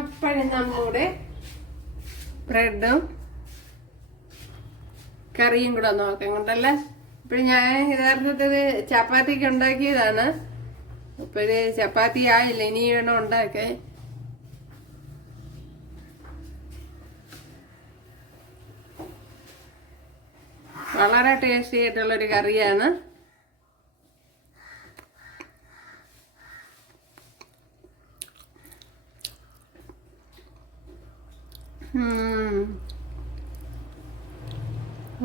അപ്പോഴും നമ്മുടെ ബ്രെഡും കറിയും കൂടെ നോക്കാം. കൊണ്ടല്ലേ? ഞാൻ യഥാർത്ഥത്തിൽ ചപ്പാത്തിക്ക് ഉണ്ടാക്കിയതാണ്. ഇപ്പഴ് ചപ്പാത്തി ആയില്ല ഇനി വേണം ഉണ്ടാക്കാൻ. വളരെ ടേസ്റ്റി ആയിട്ടുള്ളൊരു കറിയാണ്.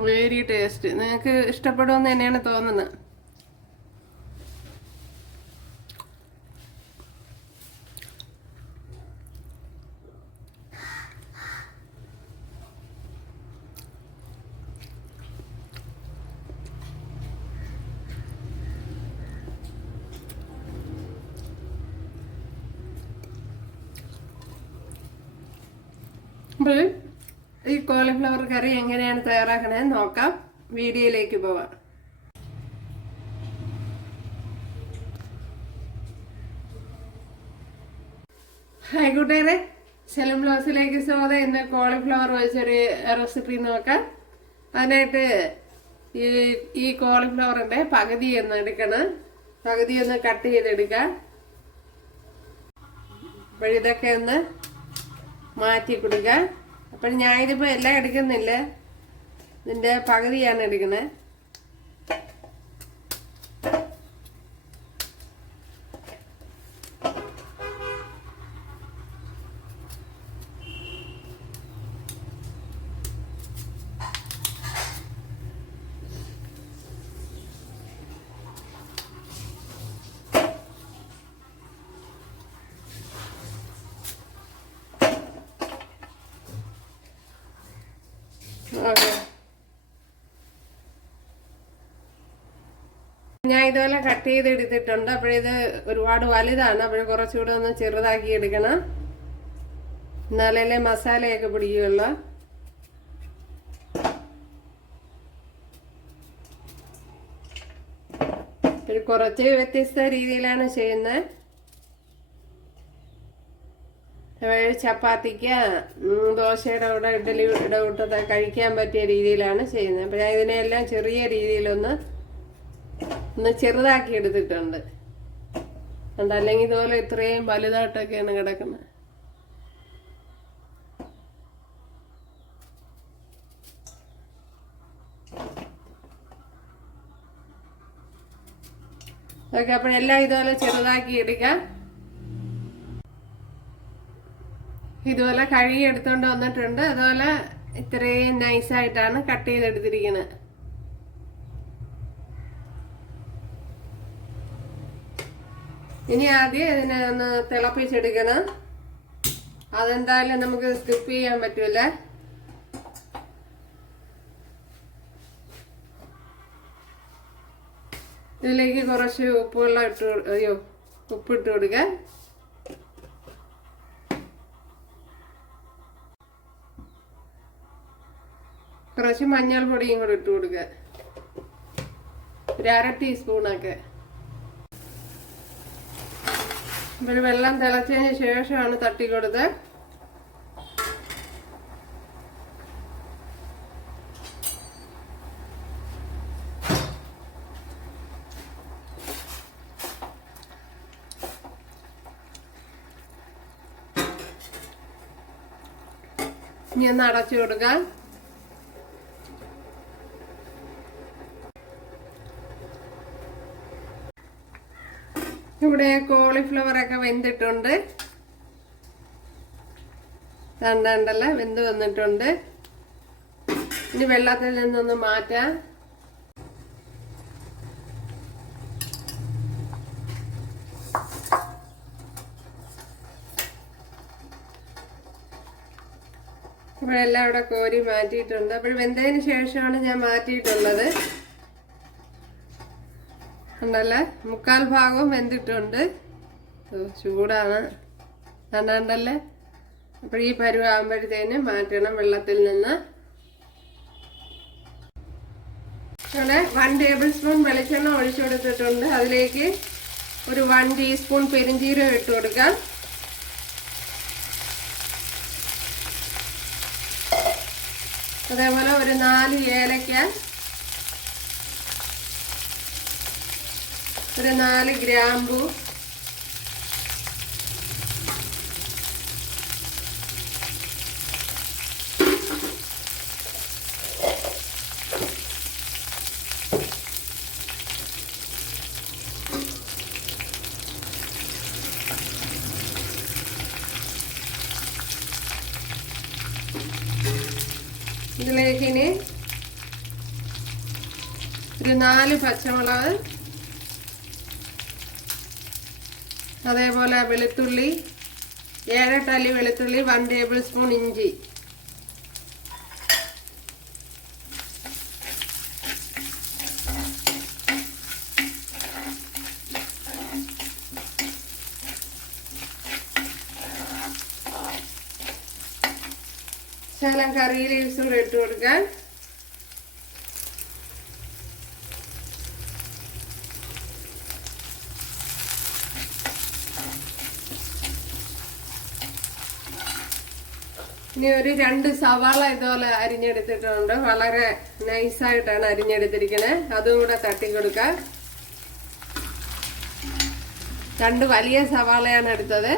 വെരി ടേസ്റ്റ് നിങ്ങൾക്ക് ഇഷ്ടപ്പെടുമെന്ന് തന്നെയാണ് തോന്നുന്നത്. ഈ കോളിഫ്ലവർ കറി എങ്ങനെയാണ് തയ്യാറാക്കണതെന്ന് നോക്കാം. വീഡിയോയിലേക്ക് പോവാം. ഹായ് കൂട്ടുകാരെ. സെലം ബ്ലൗസിലേക്ക് സ്വാഗതം. ഇന്ന് കോളിഫ്ലവർ വെച്ചൊരു റെസിപ്പി നോക്കാം. അതിനായിട്ട് ഈ ഈ കോളിഫ്ലവറിന്റെ പകുതി ഒന്ന് എടുക്കണം. പകുതി ഒന്ന് കട്ട് ചെയ്തെടുക്കാം. അപ്പോൾ ഇതൊക്കെ ഒന്ന് മാറ്റി കൊടുക്കുക അപ്പം ഞാനിതിപ്പോൾ എല്ലാം എടുക്കുന്നില്ല. ഇതിന്റെ പകുതിയാണ് എടുക്കുന്നത് ഓക്കെ ഞാൻ ഇതുപോലെ കട്ട് ചെയ്ത് എടുത്തിട്ടുണ്ട് അപ്പോഴിത് ഒരുപാട് വലുതാണ്. അപ്പോൾ കുറച്ചുകൂടെ ഒന്ന് ചെറുതാക്കി എടുക്കണം. എന്നാലല്ലേ മസാലയൊക്കെ പിടിക്കുകയുള്ളൂ കുറച്ച് വ്യത്യസ്ത രീതിയിലാണ് ചെയ്യുന്നത്. ചപ്പാത്തിക്ക് ദോശയുടെ കൂടെ ഇഡ്ഡലിയുടെ കൂട്ടത്തെ കഴിക്കാൻ പറ്റിയ രീതിയിലാണ് ചെയ്യുന്നത്. അപ്പോൾ ഞാൻ ഇതിനെല്ലാം ചെറിയ രീതിയിലൊന്ന് ഒന്ന് ചെറുതാക്കി എടുത്തിട്ടുണ്ട്. അല്ലെങ്കിൽ ഇതുപോലെ ഇത്രയും വലുതായിട്ടൊക്കെയാണ് കിടക്കുന്നത്. ഓക്കെ അപ്പോഴെല്ലാം ഇതുപോലെ ചെറുതാക്കി എടുക്കാം. ഇതുപോലെ കഴുകി എടുത്തുകൊണ്ട് വന്നിട്ടുണ്ട്. അതുപോലെ ഇത്രയും നൈസായിട്ടാണ് കട്ട് ചെയ്തെടുത്തിരിക്കുന്നത്. ഇനി ആദ്യം ഇതിനെ ഒന്ന് തിളപ്പിച്ചെടുക്കണം. അതെന്തായാലും നമുക്ക് സ്കിപ്പ് ചെയ്യാൻ പറ്റൂല ഇതിലേക്ക് കുറച്ച് ഉപ്പുവെള്ളം ഇട്ട് അയ്യോ ഉപ്പിട്ട് കൊടുക്കാം. കുറച്ച് മഞ്ഞൾപ്പൊടിയും കൂടെ ഇട്ട് കൊടുക്കുക ഒരു അര ടീസ്പൂണൊക്കെ ഇപ്പോൾ വെള്ളം തിളച്ചതിന് ശേഷമാണ് തട്ടി കൊടുത്ത് ഇനി ഒന്ന് അടച്ചു കൊടുക്കാം. ഇവിടെ കോളിഫ്ലവർ ഒക്കെ വെന്തിട്ടുണ്ട്. തണ്ടണ്ടല്ല വെന്ത് വന്നിട്ടുണ്ട്. ഇനി വെള്ളത്തിൽ നിന്നൊന്ന് മാറ്റാം. ഇവിടെ എല്ലാം ഇവിടെ കോരി മാറ്റിയിട്ടുണ്ട്. അപ്പോൾ വെന്തതിന് ശേഷമാണ് ഞാൻ മാറ്റിയിട്ടുള്ളത്. ഉണ്ടല്ലേ? മുക്കാൽ ഭാഗവും വെന്തിട്ടുണ്ട്. ചൂടാണ്. കണ്ടല്ലേ അപ്പോൾ ഈ പരുവാകുമ്പോഴത്തേന് മാറ്റണം വെള്ളത്തിൽ നിന്ന്. അവിടെ വൺ ടേബിൾ സ്പൂൺ വെളിച്ചെണ്ണ ഒഴിച്ചു കൊടുത്തിട്ടുണ്ട്. അതിലേക്ക് ഒരു വൺ ടീസ്പൂൺ പെരിഞ്ചീരകം ഇട്ട് കൊടുക്കാം. അതേപോലെ ഒരു നാല് ഏലക്കാൻ ഒരു നാല് ഗ്രാമ്പു. ഇതിലേക്ക് ഇനി ഒരു നാല് പച്ചമുളക് അതേപോലെ വെളുത്തുള്ളി ഏഴെട്ടല്ലി വെളുത്തുള്ളി വൺ ടേബിൾ സ്പൂൺ ഇഞ്ചി. ശകലം കറി ലീവ്സും ഇട്ട് കൊടുക്കാൻ ഇനി ഒരു രണ്ട് സവാള ഇതുപോലെ അരിഞ്ഞെടുത്തിട്ടുണ്ട്. വളരെ നൈസായിട്ടാണ് അരിഞ്ഞെടുത്തിരിക്കണേ. അതും കൂടെ തട്ടി കൊടുക്കാം. രണ്ട് വലിയ സവാളയാണ് എടുത്തത്.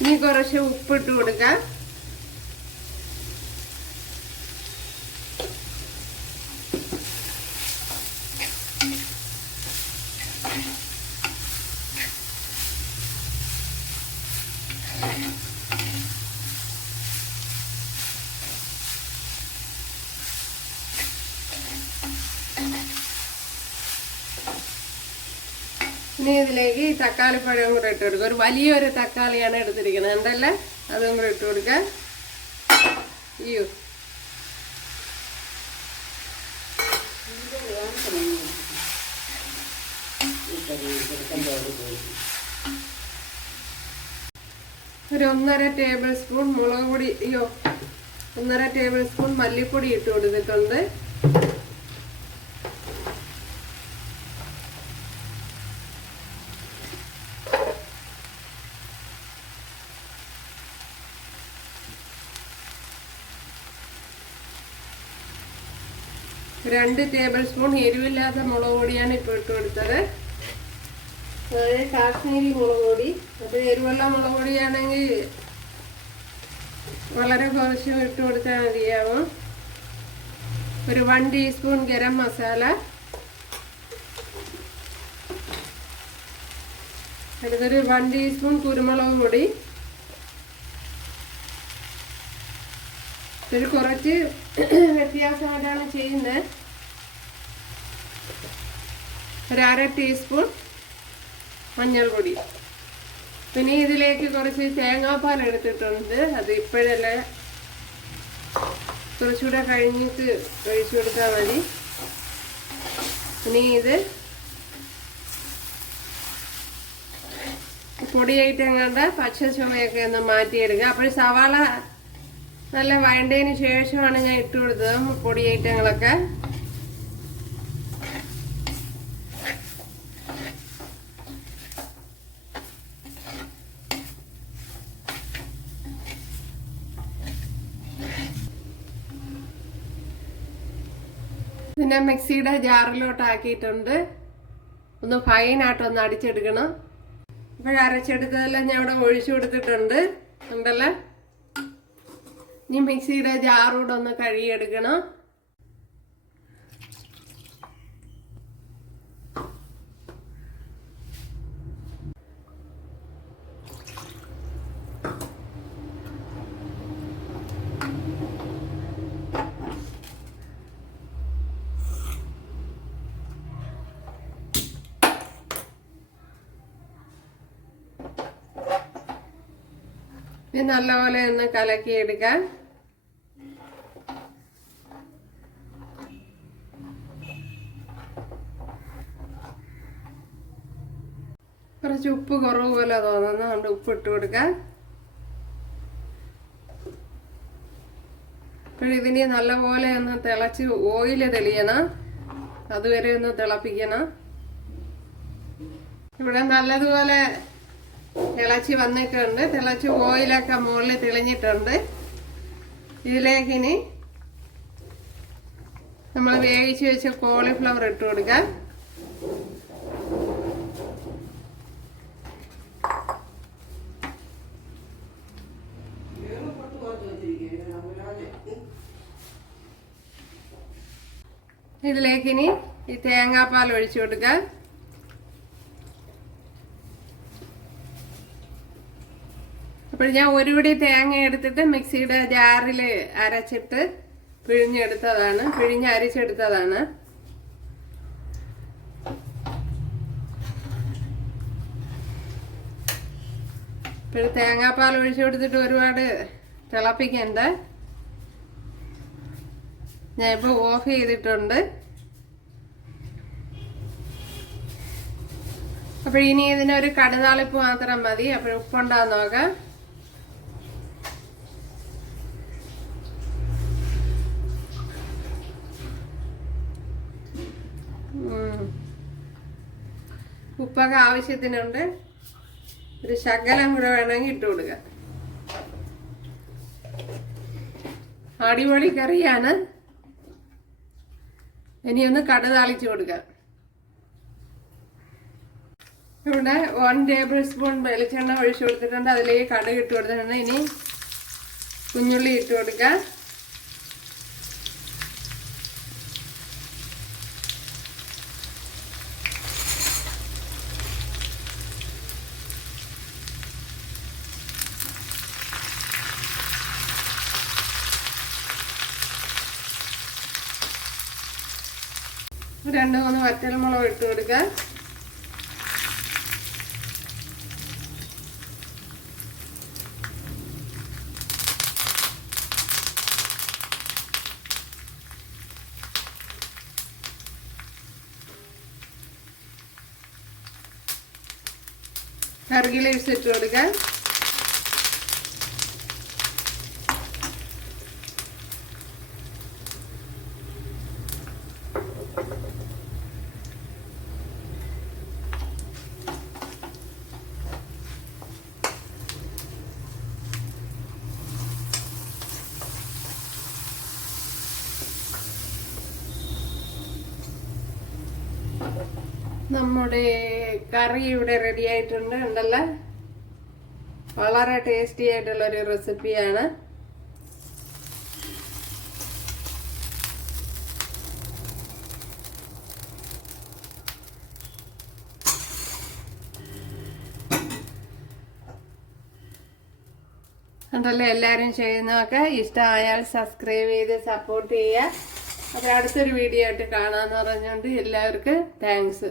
ഇനി കുറച്ച് ഉപ്പിട്ട് കൊടുക്കാം. ഇനി ഇതിലേക്ക് ഈ തക്കാളിപ്പഴം കൂടെ ഇട്ട് കൊടുക്കുക. ഒരു വലിയൊരു തക്കാളിയാണ് എടുത്തിരിക്കുന്നത്. എന്തല്ലേ? അതും കൂടെ ഇട്ട് കൊടുക്കുക. അയ്യോ. ഒരു ഒന്നര ടേബിൾ സ്പൂൺ മുളക് പൊടി. അയ്യോ. ഒന്നര ടേബിൾ സ്പൂൺ മല്ലിപ്പൊടി ഇട്ട് കൊടുത്തിട്ടുണ്ട്. രണ്ട് ടേബിൾ സ്പൂൺ എരിവില്ലാത്ത മുളക് പൊടിയാണ് ഇപ്പോൾ ഇട്ട് കൊടുത്തത് അതായത് കാശ്മീരി മുളക് പൊടി. അപ്പോൾ എരിവുള്ള മുളക് പൊടിയാണെങ്കിൽ വളരെ കുറച്ച് ഇട്ട് കൊടുത്താൽ മതിയാവും. ഒരു വൺ ടീസ്പൂൺ ഗരം മസാല. അടുത്തൊരു വൺ ടീസ്പൂൺ കുരുമുളക് പൊടി. ഒരു കുറച്ച് വ്യത്യാസമായിട്ടാണ് ചെയ്യുന്നത്. ഒരു അര ടീസ്പൂൺ മഞ്ഞൾപ്പൊടി. പിന്നെ ഇതിലേക്ക് കുറച്ച് തേങ്ങാപ്പാൽ എടുത്തിട്ടുണ്ട്. അത് ഇപ്പോഴല്ല കുറച്ചുകൂടെ കഴിഞ്ഞിട്ട് ഒഴിച്ചു കൊടുത്താൽ മതി. ഇനി ഇത് പൊടിയായിട്ട് എങ്ങാണ്ട് പച്ച ചുമയൊക്കെ ഒന്ന് മാറ്റിയെടുക്കുക. അപ്പോൾ സവാള നല്ല വഴണ്ടതിന് ശേഷമാണ് ഞാൻ ഇട്ട് കൊടുത്തത് പൊടിയേറ്റങ്ങളൊക്കെ പിന്നെ മിക്സിയുടെ ജാറിലോട്ട് ആക്കിയിട്ടുണ്ട് ഒന്ന് ഫൈനായിട്ട് ഒന്ന് അടിച്ചെടുക്കണം. ഇപ്പോൾ അരച്ചെടുത്തതെല്ലാം ഞാൻ ഇവിടെ ഒഴിച്ചു കൊടുത്തിട്ടുണ്ട്. ഉണ്ടല്ലോ ഇനി മിക്സിയുടെ ജാറൂടെ ഒന്ന് കഴുകിയെടുക്കണം. ഇത് നല്ലപോലെ ഒന്ന് കലക്കിയെടുക്കാം കുറച്ച് ഉപ്പ് കുറവ് പോലെ തോന്നുന്നു. അതുകൊണ്ട് ഉപ്പ് ഇട്ട് കൊടുക്കാം. ഇതിനെ നല്ലപോലെ ഒന്ന് തിളച്ച് ഓയിൽ തെളിയണം. അതുവരെ ഒന്ന് തിളപ്പിക്കണം. ഇവിടെ നല്ലതുപോലെ തിളച്ച് വന്നിട്ടുണ്ട്. തിളച്ച് ഓയിലൊക്കെ മുകളിൽ തെളിഞ്ഞിട്ടുണ്ട്. ഇതിലേക്ക് ഇനി നമ്മൾ വേവിച്ച് വെച്ച കോളിഫ്ലവർ ഇട്ട് കൊടുക്കാം. ഇതിലേക്കിനി ഈ തേങ്ങാപ്പാൽ ഒഴിച്ചു കൊടുക്കാം. അപ്പോൾ ഞാൻ ഒരു പിടി തേങ്ങ എടുത്തിട്ട് മിക്സിയുടെ ജാറിൽ അരച്ചിട്ട് പിഴിഞ്ഞെടുത്തതാണ്. പിഴിഞ്ഞ് അരിച്ചെടുത്തതാണ്. ഇപ്പോൾ തേങ്ങാപ്പാൽ ഒഴിച്ചു കൊടുത്തിട്ട് ഒരുപാട് തിളപ്പിക്കണ്ട. ഞാൻ ഇപ്പോൾ ഓഫ് ചെയ്തിട്ടുണ്ട്. അപ്പോൾ ഇനി ഇതിനൊരു കടുതാളിപ്പ് മാത്രം മതി. അപ്പോൾ ഉപ്പുണ്ടാകാൻ നോക്കാം. ഉപ്പൊക്കെ ആവശ്യത്തിനുണ്ട്. ഒരു ശകലം കൂടെ വേണമെങ്കിൽ ഇട്ട് കൊടുക്ക. അടിപൊളി കറിയാണ്. ഇനി ഒന്ന് കട താളിച്ചു കൊടുക്കാം. ഇവിടെ വൺ ടേബിൾ സ്പൂൺ വെളിച്ചെണ്ണ ഒഴിച്ചു കൊടുത്തിട്ടുണ്ട്. അതിലേക്ക് കടുക് ഇട്ട് കൊടുത്തിട്ടുണ്ട്. ഇനി കുഞ്ഞുള്ളി ഇട്ട് കൊടുക്കാം. രണ്ട് മൂന്ന് വറ്റൽമുളക് ഇട്ട് കൊടുക്കുക കറുകി ലീവ്സ് ഇട്ട് കൊടുക്കാം. നമ്മുടെ കറി ഇവിടെ റെഡി ആയിട്ടുണ്ട്. ഉണ്ടല്ലോ. വളരെ ടേസ്റ്റി ആയിട്ടുള്ള ഒരു റെസിപ്പിയാണ് ഉണ്ടല്ലോ എല്ലാവരും ചെയ്യുന്നതൊക്കെ ഇഷ്ടമായാൽ സബ്സ്ക്രൈബ് ചെയ്ത് സപ്പോർട്ട് ചെയ്യുക. അപ്പോൾ അടുത്തൊരു വീഡിയോ ആയിട്ട് കാണാമെന്ന് പറഞ്ഞുകൊണ്ട് എല്ലാവർക്കും താങ്ക്സ്